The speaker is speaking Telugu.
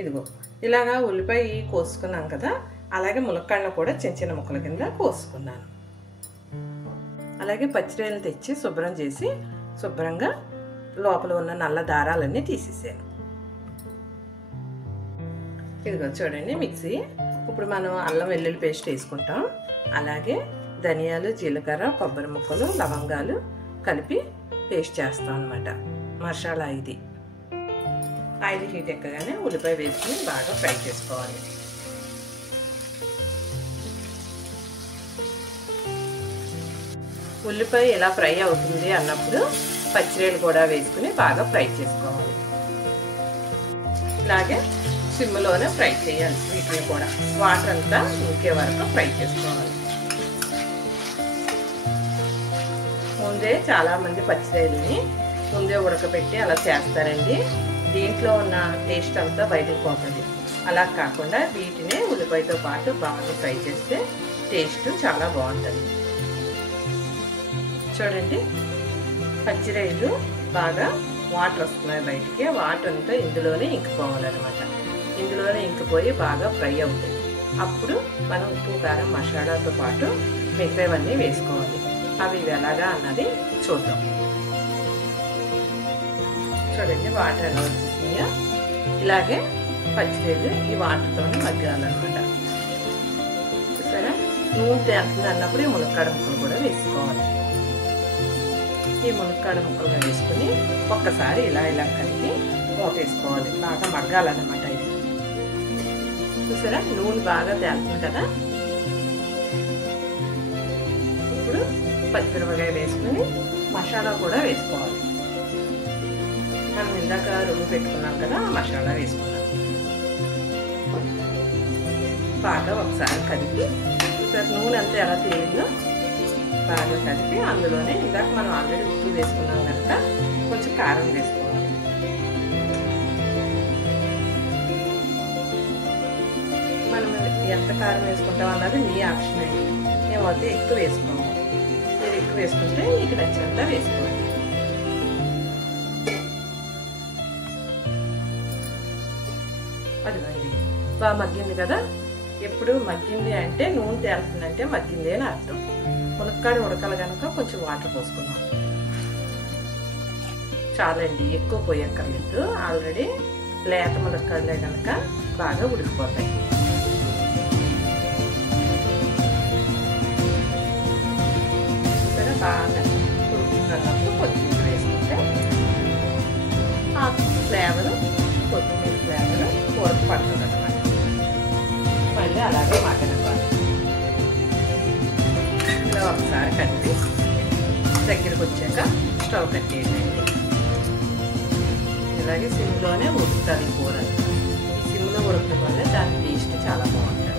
ఇదిగో ఇలాగా ఉల్లిపాయ కోసుకున్నాం కదా, అలాగే ములక్కాడను కూడా చిన్న చిన్న ముక్కల కింద కోసుకున్నాను. అలాగే పచ్చిరొయ్యలు తెచ్చి శుభ్రం చేసి శుభ్రంగా లోపల ఉన్న నల్ల దారాలన్నీ తీసేసాను. ఇదిగో చూడండి మిక్సీ. ఇప్పుడు మనం అల్లం వెల్లుల్లి పేస్ట్ వేసుకుంటాం. అలాగే ధనియాలు, జీలకర్ర, కొబ్బరి ముక్కలు, లవంగాలు కలిపి పేస్ట్ చేస్తాం అన్నమాట. మసాలా ఇది. ఆయిల్ హీట్ ఎక్కగానే ఉల్లిపాయ వేసుకుని బాగా ఫ్రై చేసుకోవాలి. ఉల్లిపాయ ఇలా ఫ్రై అవుతుంది అన్నప్పుడు పచ్చిరొయ్యలు కూడా వేసుకుని బాగా ఫ్రై చేసుకోవాలి. ఇలాగే సిమ్లోనే ఫ్రై చేయాలి. వీటిని కూడా వాటర్ అంతా ఇంకే వరకు ఫ్రై చేసుకోవాలి. ముందే చాలామంది పచ్చిరొయ్యలని ముందే ఉడకబెట్టి అలా చేస్తారండి. దీంట్లో ఉన్న టేస్ట్ అంతా బయటకు పోతుంది. అలా కాకుండా వీటిని ఉల్లిపాయతో పాటు బాగా ఫ్రై చేస్తే టేస్ట్ చాలా బాగుంటుంది. చూడండి పచ్చిరొయ్యలు బాగా వాటర్ వస్తున్నాయి బయటికి. వాటర్ అంతా ఇందులోనే ఇంకిపోవాలన్నమాట. ఇందులోనే ఇంకిపోయి బాగా ఫ్రై అవుతాయి. అప్పుడు మనం ఉప్పు, కారం, మసాలాతో పాటు మిగతావన్నీ వేసుకోవాలి. అవి ఎలాగా అన్నది చూద్దాం. చూడండి వాటర్ ఎలా వచ్చేసినాయో. ఇలాగే పచ్చిరొయ్యలు ఈ వాటర్తోనే మగ్గాలన్నమాట. సరే నూనె తేలుతుంది అన్నప్పుడు ఈ ములక్కాడ ముక్కలు కూడా వేసుకోవాలి. ఈ ములక్కాడ ముక్కలుగా వేసుకుని ఒక్కసారి ఇలా ఇలా కలిపి మూత వేసుకోవాలి. బాగా మగ్గాలన్నమాట. ఇది చూసారా నూనె బాగా తేలుతుంది కదా. ఇప్పుడు పచ్చిమిరపకాయ వేసుకుని మసాలా కూడా వేసుకోవాలి. మనం ఇందాక రుబ్బు పెట్టుకున్నాం కదా, మసాలా వేసుకున్నాం. బాగా ఒకసారి కలిపి చూసారు నూనె అంతా ఎలా తేలిందో బాగా కలిపి అందులోనే ఇందాక మనం ఆల్రెడీ ఉప్పు వేసుకున్నాం కనుక కొంచెం కారం వేసుకోవాలి. మనం ఎంత కారం వేసుకుంటాం అన్నది మీ ఆప్షన్ అండి. మేమైతే ఎక్కువ వేసుకోము. మీరు ఎక్కువ వేసుకుంటే మీకు నచ్చినంత వేసుకోవాలి. అదిగోండి బాగా మగ్గింది కదా. ఎప్పుడు మగ్గింది అంటే నూనె తేలుతుందంటే మగ్గింది అని అర్థం. ములక్కాడ ఉడకాలి కనుక కొంచెం వాటర్ పోసుకున్నాం. చాలండి, ఎక్కువ పోయక్కర్లేదు. ఆల్రెడీ లేత ములక్కాడలే కనుక బాగా ఉడికిపోతాయి. సరే బాగా ఉడుకుతున్నప్పుడు కొత్తిమీర వేసుకుంటే ఆ ఫ్లేవరు, కొత్తిమీర ఫ్లేవరు కూరకు పడుతుంది అన్నమాట. మళ్ళీ అలాగే మగ్గనివ్వాలి. ఇలా ఒకసారి కలిపి దగ్గరికి వచ్చాక స్టవ్ కట్టేయండి. ఇలాగే సిమ్లోనే ఉడుకుతుంది కూర. ఈ సిమ్లో ఉడకడం వల్ల దాని టేస్ట్ చాలా బాగుంటుంది.